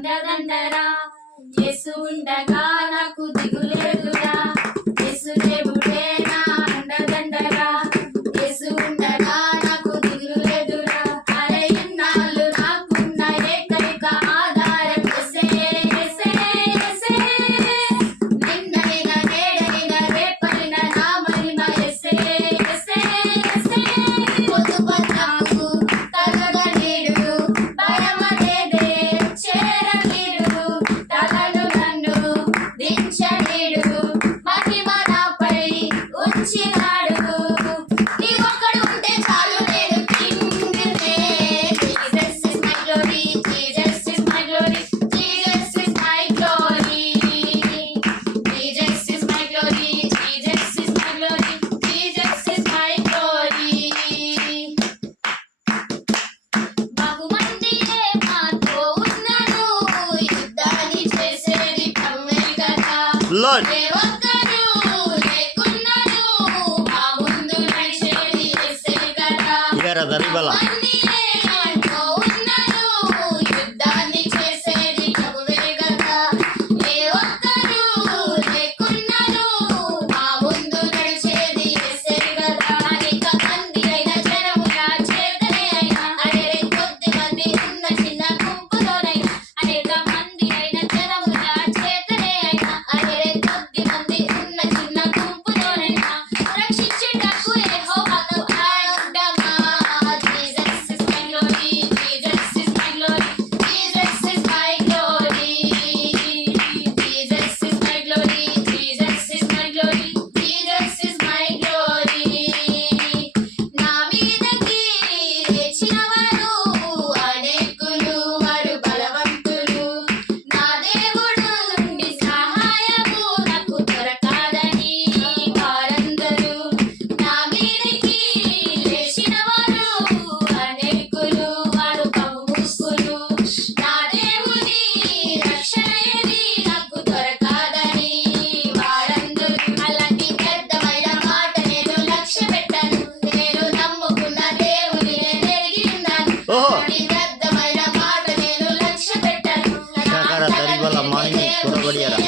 దండదండరా నాకు దిగులేదురా. చేసుదేవ లార్డ్ ఇగర దరిబల సకార తరివల మాని చూడబడియరా?